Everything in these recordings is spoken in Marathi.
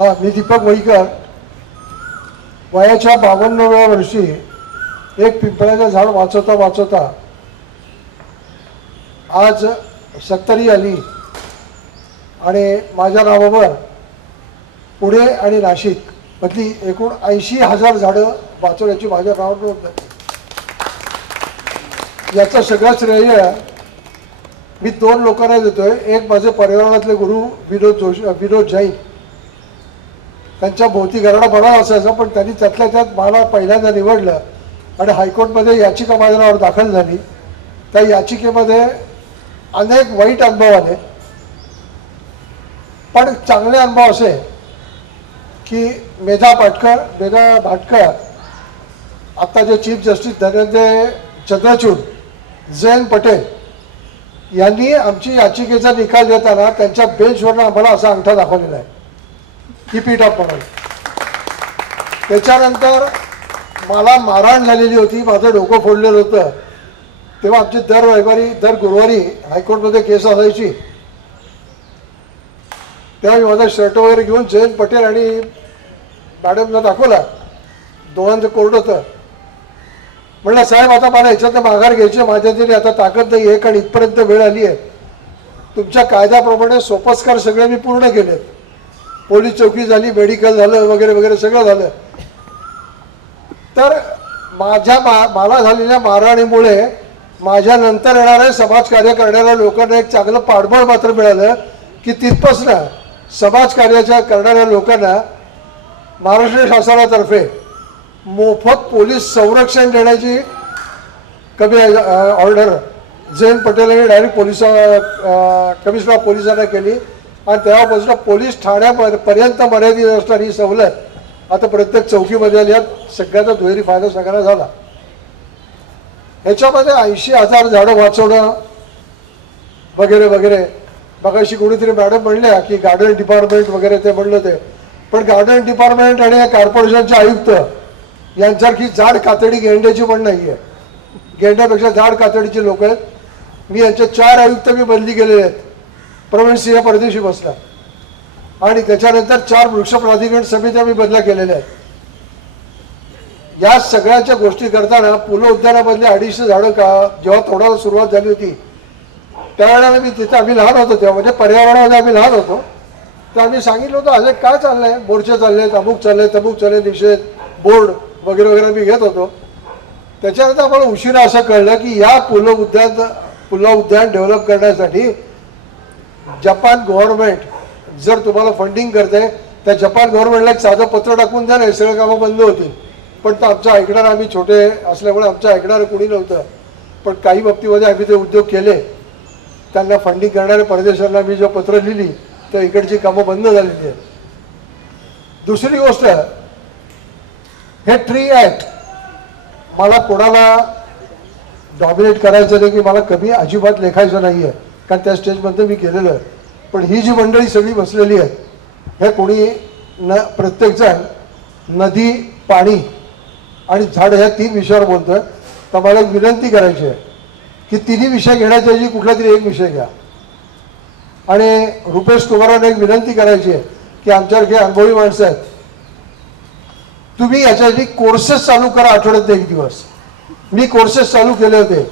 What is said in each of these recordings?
हा, मी दीपक वईकर. वयाच्या 52व्या वर्षी एक पिंपळाचं झाड वाचवता वाचवता आज 70 आली आणि माझ्या नावावर पुणे आणि नाशिक मधली एकूण 80,000 झाडं वाचवण्याची माझ्या नावावर नोंद झाली. याचं सगळं श्रेय मी 2 लोकांना देतोय. एक माझे पर्यावरणातले गुरु विनोद जैन. त्यांच्या भोवती गरडा बरा असायचा, पण त्यांनी त्यातल्या त्यात मला पहिल्यांदा निवडलं आणि हायकोर्टमध्ये याचिका माझ्या नावावर दाखल झाली. त्या याचिकेमध्ये अनेक वाईट अनुभव आले, पण चांगले अनुभव असे की मेधा भाटकर आता जे चीफ जस्टिस धनंजय चंद्रचूड, जयंत पटेल यांनी आमची याचिकेचा निकाल देताना त्यांच्या बेंचवरनं आम्हाला असा अंगठा दाखवलेला आहे की पीठ अप म्हणून. त्याच्यानंतर मला मारहाण झालेली होती, माझं डोकं फोडलेलं होतं, तेव्हा आमची दर गुरुवारी हायकोर्टमध्ये केस असायची. तेव्हा मी माझा शर्ट वगैरे घेऊन जयंत पटेल आणि मॅडमला दाखवला. दोघांचं कोर्ट होतं. म्हणलं साहेब आता मला ह्याच्यात माघार घ्यायची, माझ्या तरी आता ताकद नाही आहे, कारण इथपर्यंत वेळ आली आहे. तुमच्या कायद्याप्रमाणे सोपस्कार सगळे मी पूर्ण केलेत. पोलीस चौकी झाली, मेडिकल झालं, वगैरे वगैरे सगळं झालं. तर मला झालेल्या मारहाणीमुळे माझ्या नंतर येणाऱ्या समाजकार्य करणाऱ्या लोकांना एक चांगलं पाठबळ मात्र मिळालं की तिथपासनं समाजकार्याच्या करणाऱ्या लोकांना महाराष्ट्र शासनातर्फे मोफत पोलीस संरक्षण देण्याची ऑर्डर जयंत पटेल यांनी डायरेक्ट कमिशनर ऑफ पोलिसांना केली आणि तेव्हापासून पोलीस ठाण्यापर्यंत मर्यादित असणारी ही सवलत आता प्रत्येक चौकीमध्ये आली. सगळ्याचा दुहेरी फायदा सगळ्यांना झाला. ह्याच्यामध्ये 80,000 झाडं वाचवणं वगैरे वगैरे. मगाशी कोणीतरी मॅडम म्हणल्या की गार्डन डिपार्टमेंट वगैरे ते म्हणलं ते, पण गार्डन डिपार्टमेंट आणि या कॉर्पोरेशनचे आयुक्त यांसारखी जाड कातडी गेंड्याची पण नाही आहे. गेंड्यापेक्षा जाड कातडीचे लोक आहेत. मी यांचे 4 आयुक्त मी बदली केलेले आहेत. प्रवीण सिंह परदेशी बसला आणि त्याच्यानंतर 4 वृक्ष प्राधिकरण समित्या मी बदल्या केलेल्या आहेत. या सगळ्याच्या गोष्टी करताना पुलं उद्यानामधले 250 झाडं जेव्हा तोडायला सुरुवात झाली होती त्यावेळेला मी तिथे आम्ही लहान होतो, तेव्हा म्हणजे पर्यावरणामध्ये आम्ही लहान होतो, तर आम्ही सांगितलं होतं अजून काय चाललंय, मोर्चे चाललेत, अमुक चालले तमुक चालले, निषेध बोर्ड वगैरे वगैरे मी घेत होतो. त्याच्यानंतर आम्हाला उशिरा असं कळलं की या पुला उद्यान डेव्हलप करण्यासाठी जपान गव्हर्नमेंट जर तुम्हाला फंडिंग करते, त्या जपान गव्हर्नमेंटला एक साधं पत्र टाकून द्या ना, हे सगळे कामं बंद होतील. पण तर आमचं ऐकणार, आम्ही छोटे असल्यामुळे आमचं ऐकणारं कोणी नव्हतं. पण काही बाबतीमध्ये आम्ही ते उद्योग केले. त्यांना फंडिंग करणाऱ्या परदेशांना मी जो पत्र लिहिली तर इकडची कामं बंद झालेली आहेत. दुसरी गोष्ट, हे ट्री ॲक्ट मला कोणाला डॉमिनेट करायचं नाही की मला कमी अजिबात लेखायचं नाही आहे, कारण त्या स्टेजमध्ये मी केलेलं आहे. पण ही जी मंडळी सगळी बसलेली आहे, हे कोणी प्रत्येकजण नदी, पाणी आणि झाड ह्या 3 विषयावर बोलतं. तर मला एक विनंती करायची आहे की 3 विषय घेण्याच्या ऐवजी कुठला तरी एक विषय घ्या. आणि रुपेश कुमारांना एक विनंती करायची आहे की आमच्यासारखे अनुभवी माणसं आहेत, तुम्ही याच्यासाठी कोर्सेस चालू करा. आठवड्यात 1 दिवस मी कोर्सेस चालू केले होते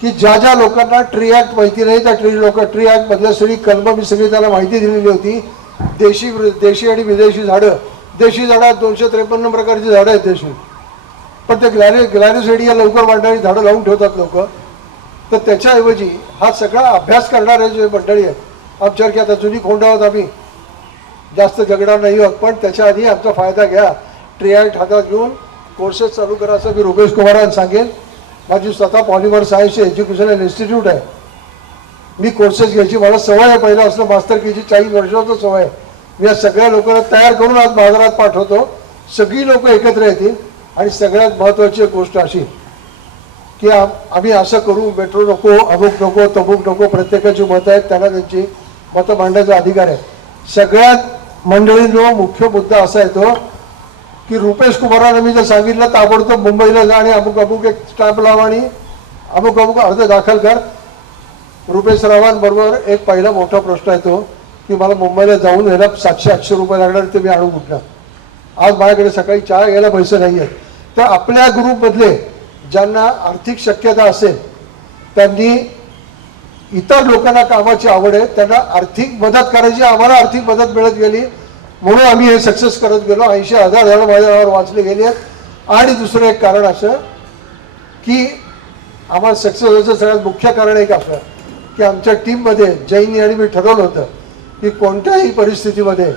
की ज्या ज्या लोकांना ट्री ॲक्ट माहिती नाही त्या ट्री ॲक्ट मधल्या सगळी कलमं मी सगळी त्याला माहिती दिलेली होती. देशी आणि विदेशी झाडं. देशी झाडात 253 प्रकारची झाडं आहेत देशी, पण ते ग्लॅरिसिडिया लवकर वाढणारी झाडं लावून ठेवतात लोक. तर त्याच्याऐवजी हा सगळा अभ्यास करणारे जे मंडळी आहेत, आमच्यासारखी आता जुनी खोंड आहोत, आम्ही जास्त जगणार नाही आहोत, पण त्याच्या आधी आमचा फायदा घ्या. ट्री ॲक्ट हातात घेऊन कोर्सेस चालू करा असं मी रुपेश कुमारांना सांगेन. माझी स्वतः पॉलिमर सायन्स एज्युकेशनल इन्स्टिट्यूट आहे. मी कोर्सेस घ्यायची मला सवय आहे. पहिलं असलं मास्टर केची 40 वर्षाचं सवय आहे. मी या सगळ्या लोकांना तयार करून आज बाजारात पाठवतो. सगळी लोक एकत्र येतील. आणि सगळ्यात महत्त्वाची गोष्ट अशी की आम्ही असं करू, मेट्रो नको, अमुक नको, तमुक नको, प्रत्येकाची मतं आहेत, त्यांना त्यांची मतं मांडण्याचा अधिकार आहे. सगळ्यात मंडळींनो मुख्य मुद्दा असा येतो की रुपेश कुमारांना मी जर सांगितलं ताबडतोब मुंबईला जा आणि अमुक अमुक एक स्टॅम्प लावा आणि अमुक अमुक अर्ज दाखल कर. रुपेश रावांबरोबर एक पहिला मोठा प्रश्न येतो की मला मुंबईला जाऊन यायला 700-800 रुपये लागणार, ते मी आणू कुठनं. आज माझ्याकडे सकाळी चहा घ्यायला पैसे नाही आहेत. तर आपल्या ग्रुपमधले ज्यांना आर्थिक शक्यता असेल त्यांनी इतर लोकांना कामाची आवड आहे त्यांना आर्थिक मदत करायची. आम्हाला आर्थिक मदत मिळत गेली म्हणून आम्ही हे सक्सेस करत गेलो. 80,000 झाडं माझ्या नावावर वाचले गेली आहेत. आणि दुसरं एक कारण असं की आम्हाला सक्सेस व्हायचं सगळ्यात मुख्य कारण एक असं की आमच्या टीममध्ये जैनी आणि मी ठरवलं होतं की कोणत्याही परिस्थितीमध्ये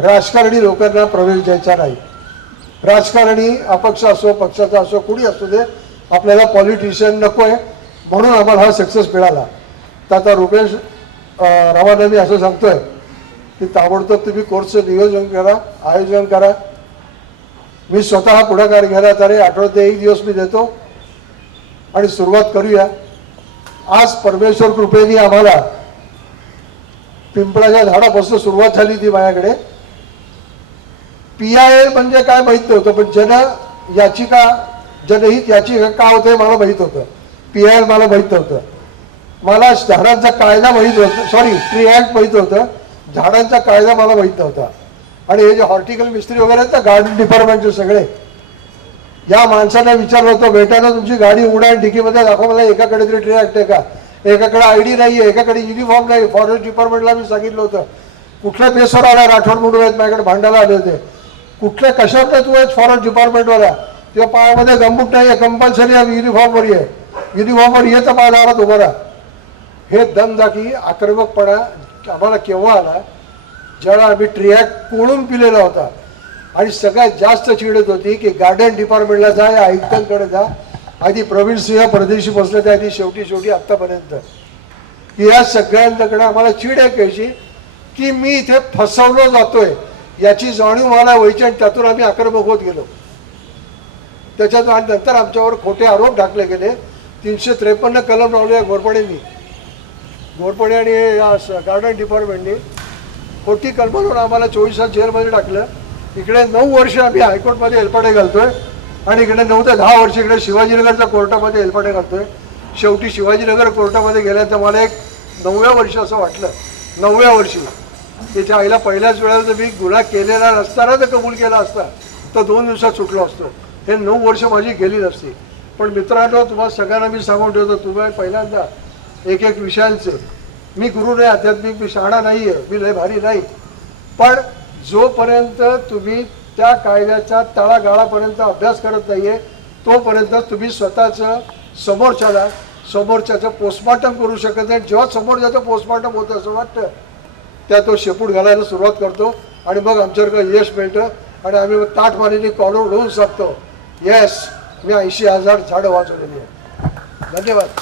राजकारणी लोकांना प्रवेश द्यायचा नाही. राजकारणी अपक्ष असो पक्षाचा असो कुणी असू दे, आपल्याला पॉलिटिशियन नको आहे. म्हणून आम्हाला हा सक्सेस मिळाला. तर आता रुपेश रावांना मी असं सांगतोय की ताबडतोब तुम्ही कोर्सचं नियोजन करा, आयोजन करा. मी स्वतः पुढाकार घ्यायला तरी आठवड्यात 1 दिवस मी देतो आणि सुरुवात करूया. आज परमेश्वर कृपेने आम्हाला पिंपळाच्या झाडापासून सुरुवात झाली ती माझ्याकडे. PIL म्हणजे काय माहित नव्हतं, पण जनहित याचिका का होते मला माहित होतं. PIL मला माहित नव्हतं. मला झाडांचा कायदा माहित होतं, सॉरी ट्री ॲक्ट माहित होतं, झाडांचा कायदा मला माहित नव्हता. आणि हे जे हॉर्टिकल मिस्त्री वगैरे आहेत ना गार्डन डिपार्टमेंटचे सगळे, या माणसाने विचारलं होतं बेटा ना तुमची गाडी उघडा डिकीमध्ये दाखवा मला, एकाकडे तरी ट्री ॲक्ट आहे का, एकाकडे ID नाही आहे, एकाकडे युनिफॉर्म नाही. फॉरेस्ट डिपार्टमेंटला मी सांगितलं होतं कुठल्या बेसवर आला, राठोड म्हणून आहेत माझ्याकडे भांडायला आले होते, कुठल्या कशावर तू आहेस फॉरेस्ट डिपार्टमेंटवाला, तेव्हा पायामध्ये गंबूट नाही आहे, कंपल्सरी युनिफॉर्मवर ये, युनिफॉर्मवर ये तर माझ्या दारात उभं राहा. हे दमदाटी आक्रमकपणा आम्हाला केव्हा आला, जेव्हा आम्ही ट्री ॲक्ट कोणून पिलेला होता. आणि सगळ्यात जास्त चिडत होती की गार्डन डिपार्टमेंटला जा, या आयुक्तांकडे जा, आधी प्रवीण सिंह परदेशी बसले त्या आधी शेवटी आत्तापर्यंत, की या सगळ्यांकडे आम्हाला चीड आहे कशी की मी इथे फसवलो जातोय याची जाणीव मला व्हायची. आणि त्यातून आम्ही आक्रमक होत गेलो. त्याच्यात नंतर आमच्यावर खोटे आरोप टाकले गेले. 353 कलम लावले घोरपडेंनी, घोरपडे आणि गार्डन डिपार्टमेंटनी खोटी कलमावरून आम्हाला 24 तास जेलमध्ये टाकलं. इकडे 9 वर्ष आम्ही हायकोर्टमध्ये हेलपाटे घालतोय आणि इकडे 9 ते 10 वर्ष इकडे शिवाजीनगरच्या कोर्टामध्ये हेलपाटे घालतोय. शेवटी शिवाजीनगर कोर्टामध्ये गेल्यानंतर मला एक 9व्या वर्षी असं वाटलं, 9व्या वर्षी त्याच्या आईला पहिल्याच वेळेला जर मी गुन्हा केलेला नसताना तर कबूल केला असता तर 2 दिवसात सुटलो असतो. हे 9 वर्ष माझी गेली नसती. पण मित्रांनो तुम्हाला सगळ्यांना मी सांगून ठेवतो, तुम्ही पहिल्यांदा एक विषयांचे, मी गुरु नाही आध्यात्मिक, मी शाणा नाही आहे, मी लय भारी नाही, पण जोपर्यंत तुम्ही त्या कायद्याच्या तळागाळापर्यंत अभ्यास करत नाहीये तोपर्यंत तुम्ही स्वतःचं समोरच्याचं पोस्टमॉर्टम करू शकत नाही. जेव्हा समोरच्याचं पोस्टमॉर्टम होतं असं वाटतं त्या तो शेपूट घालायला सुरुवात करतो आणि मग आमच्याकडे यश मिळतं आणि आम्ही मग ताटमानेने कॉलर होऊन शकतो. येस, मी 80,000 झाडं वाचवलेली आहे. धन्यवाद.